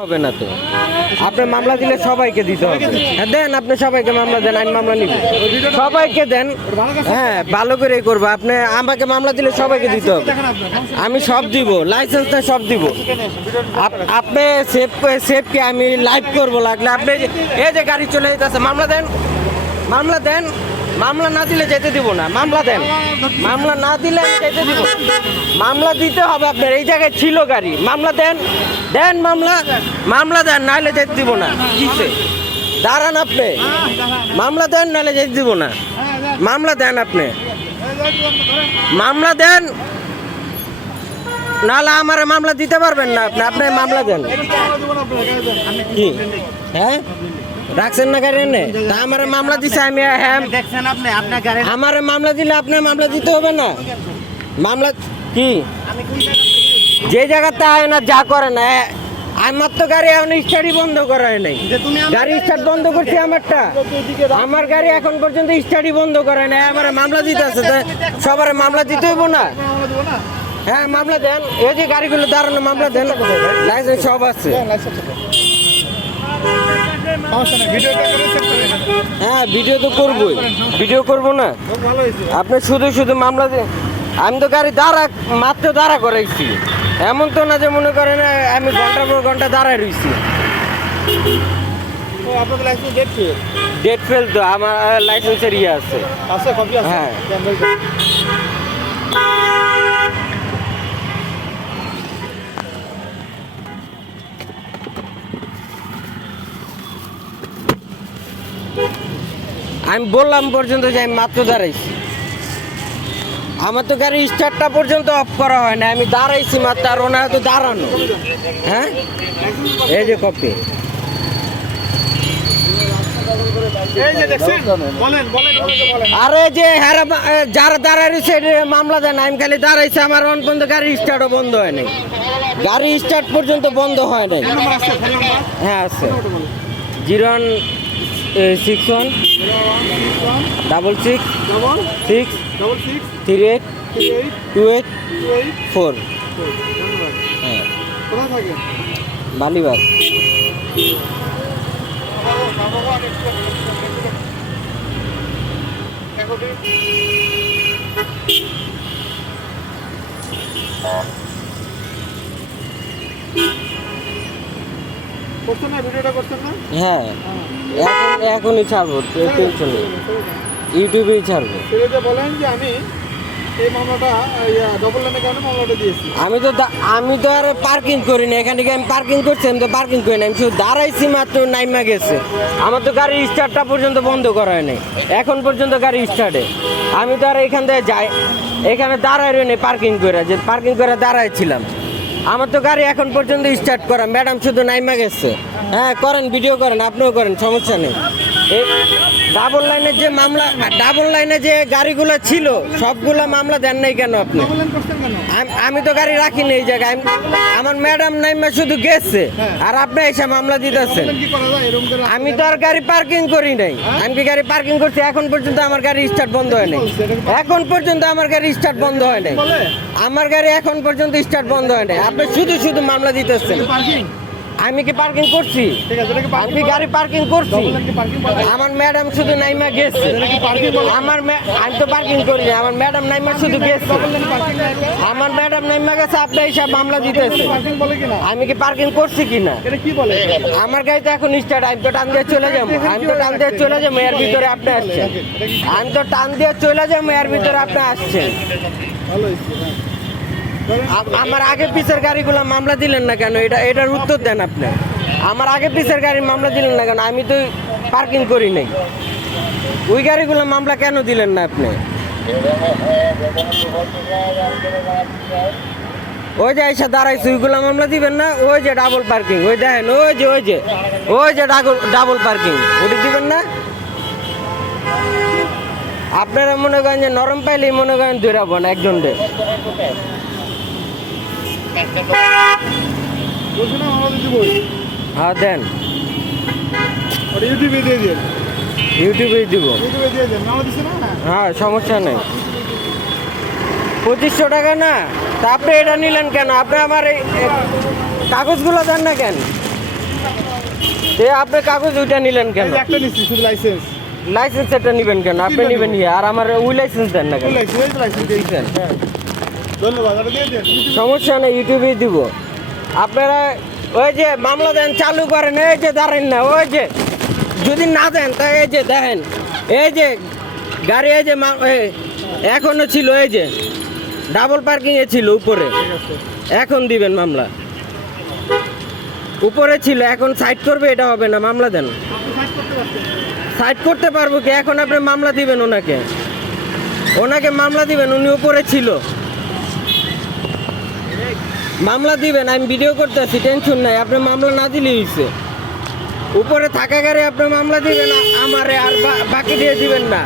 হবে না তো। আপনি মামলা দিলে সবাইকে দিতে হবে। হ্যাঁ দেন, আপনি সবাইকে মামলা দেন আইন মামলা নিব। সবাইকে দেন। হ্যাঁ ভালো করে করব। আপনি আমাকে মামলা দিলে সবাইকে দিতে হবে। আমি সব দিব লাইসেন্স না সব দিব। আপ- আপনি সেফ সেফকে আমি লাইভ করব লাগলে। আপনি এই যে গাড়ি চলে যেতেছে মামলা দেন। মামলা দেন। মামলা না দিলে যেতে দিব না। মামলা দেন। মামলা না দিলে আমি যেতে দিব। মামলা দিতে হবে আপনার। এই জায়গায় ছিল গাড়ি। মামলা দেন। দেন মামলা। মামলা দেন, নাহলে যেতে দিব না। কিসে? দাঁড়ান আপনি। মামলা দেন, নাহলে যেতে দিব না। মামলা দেন আপনি। মামলা দেন। নাহলে আমার মামলা দিতে পারবেন না আপনি। আপনি মামলা দেন। কি? হ্যাঁ? রাখছেন না গাড়ি এনে? তা আমার মামলা দিছে আমি হ্যাঁ। দেখছেন আপনি? আপনার গাড়ি আমার মামলা দিলে আপনার মামলা দিতে হবে না। মামলা কি? যে জায়গাতে হয় না যা করে না আমার তো গাড়ি এখন স্টার্টই বন্ধ করা হয় নাই। গাড়ি স্টার্ট বন্ধ করছি আমারটা। আমার গাড়ি এখন পর্যন্ত স্টার্টই বন্ধ করে না আমার মামলা দিতে আছে সবার মামলা দিতে হইব না। হ্যাঁ মামলা দেন। এই যে গাড়িগুলো দাঁড়ানো মামলা দেন। লাইসেন্স সব আছে। হ্যাঁ ভিডিও তো করবোই। ভিডিও করব না? আপনি শুধু শুধু মামলা দিয়ে আমি তো গাড়ি দাঁড়া মাত্র দাঁড়া করাইছি। এমন তো না যে মনে করেন আমি ঘণ্টার পর ঘণ্টা দাঁড়ায় রইছি। ডেট ফেল তো আমার লাইসেন্সের ইয়ে আছে। হ্যাঁ। আমি বললাম পর্যন্ত যে আমি মাত্র দাঁড়াইছি। আমার তো গাড়ি স্টার্টটা পর্যন্ত অফ করা হয় না আমি দাঁড়াইছি মাত্র আর ওনার তো দাঁড়ানো। হ্যাঁ? এই যে কপি আরে যে হ্যাঁ যারা দাঁড়ায় রয়েছে মামলা দেন আমি খালি দাঁড়াইছি আমার অন পর্যন্ত গাড়ি স্টার্টও বন্ধ হয় নাই। গাড়ি স্টার্ট পর্যন্ত বন্ধ হয় নাই। হ্যাঁ আছে। Zero one six one double six six three eight two eight four হ্যাঁ। বালিবাগ। ভিডিওটা করছেন না হ্যাঁ। এখন এখনই ছাড়বো টেনশন নেই। ইউটিউবেই ছাড়বো। বলেন যে আমি এই মামলাটা ডবল লাইনের কারণে মামলাটা দিয়েছি। আমি তো আমি তো আর পার্কিং করি না। এখানে আমি পার্কিং করছি আমি তো পার্কিং করি না। আমি শুধু দাঁড়াইছি মাত্র নাইমা গেছে। আমার তো গাড়ি স্টার্টটা পর্যন্ত বন্ধ করা হয় নাই। এখন পর্যন্ত গাড়ি স্টার্টে আমি তো আর এখান থেকে যাই এখানে দাঁড়ায় রই নাই পার্কিং করে যে পার্কিং করে দাঁড়াইছিলাম। আমার তো গাড়ি এখন পর্যন্ত স্টার্ট করা। ম্যাডাম শুধু নাইমা গেছে। হ্যাঁ করেন ভিডিও করেন, আপনিও করেন, সমস্যা নেই। ডাবল লাইনের যে মামলা ডাবল লাইনে যে গাড়িগুলো ছিল, সবগুলো মামলা দেন নাই কেন আপনি? আম- তো গাড়ি রাখিনি এই জায়গায়। আমার ম্যাডাম নাইমা শুধু গেছে, আর আপনি এসে মামলা দিতেছেন। আমি তো আর গাড়ি পার্কিং করি নাই। আমি গাড়ি পার্কিং করছি? এখন পর্যন্ত আমার গাড়ি স্টার্ট বন্ধ হয় নাই। এখন পর্যন্ত আমার গাড়ি স্টার্ট বন্ধ হয় নাই। আমার গাড়ি এখন পর্যন্ত স্টার্ট বন্ধ হয় নাই। আপনি শুধু শুধু মামলা দিতেছেন। আমি কি পার্কিং করছি? আমি গাড়ি পার্কিং করছি? আমার ম্যাডাম শুধু নাইমা গেছে। আমার আমি তো পার্কিং করি না আমার ম্যাডাম নাইমা শুধু গেছে। না? আমার ম্যাডাম নাইমা গেছে আপনি এইসব মামলা দিতেছে। আমি কি পার্কিং করছি কিনা? কি বলে? আমার গাড়িতে এখন স্টার্ট আমি তো টান দিয়ে চলে যাব। আমি তো টান দিয়ে চলে যাব এর ভিতরে আপনি আসছেন। আমি তো টান দিয়ে চলে যাব এর ভিতরে আপনি আসছেন। ভালো হয়েছে হ্যাঁ ধরেন, আ- আমার আগে পিছের গাড়িগুলো মামলা দিলেন না কেন? এটা এটার উত্তর দেন আপনি। আমার আগে পিছের গাড়ির মামলা দিলেন না কেন? আমি তো পার্কিং করি নাই। ওই গাড়িগুলো মামলা কেন দিলেন না আপনি? ওই যে এসে দাঁড়াইছে, ওইগুলো মামলা দিবেন না? ওই যে ডাবল পার্কিং ওই দেখেন, ওই যে ওই যে ওই যে ডাবল পার্কিং ওটি দিবেন না? আপনারা মনে করেন যে নরম পাইলেই মনে করেন দৌড়াবো না একজন রে বলছি না মামলা দিতে বই হ্যাঁ দেন। ইউটিউবে দিয়ে দিন। ইউটিউবেই দিব হ্যাঁ সমস্যা নেই। পঁচিশশো টাকা না? তা আপনি এটা নিলেন কেন? আপনি আমার এই কাগজগুলো দেন না কেন? এ আপনি কাগজ ওইটা নিলেন কেন? লাইসেন্স লাইসেন্স এটা নিবেন কেন? আপনি নিবেন আর আমার ওই লাইসেন্স দেন না কেন? লাইসেন্স তো লাইসেন্স সমস্যা নেই ইউটিউবে দিব। আপনারা ওই যে মামলা দেন, চালু করেন, এই যে দাঁড়েন না, ওই যে যদি না দেন, তা এই যে দেখেন, এই যে গাড়ি, এই যে এখনও ছিল, এই যে ডাবল পার্কিং এ ছিল উপরে। এখন দিবেন মামলা। উপরে ছিল, এখন সাইড করবে, এটা হবে না, মামলা দেন। সাইড করতে পারব কি? এখন আপনি মামলা দিবেন ওনাকে। ওনাকে মামলা দিবেন, উনি উপরে ছিল। মামলা দিবেন, আমি ভিডিও করতেছি টেনশন নাই আপনি মামলা না দিলে হয়েছে উপরে থাকা গাড়ি আপনি মামলা দিবেন, আমারে আর বাকি দিয়ে দিবেন না।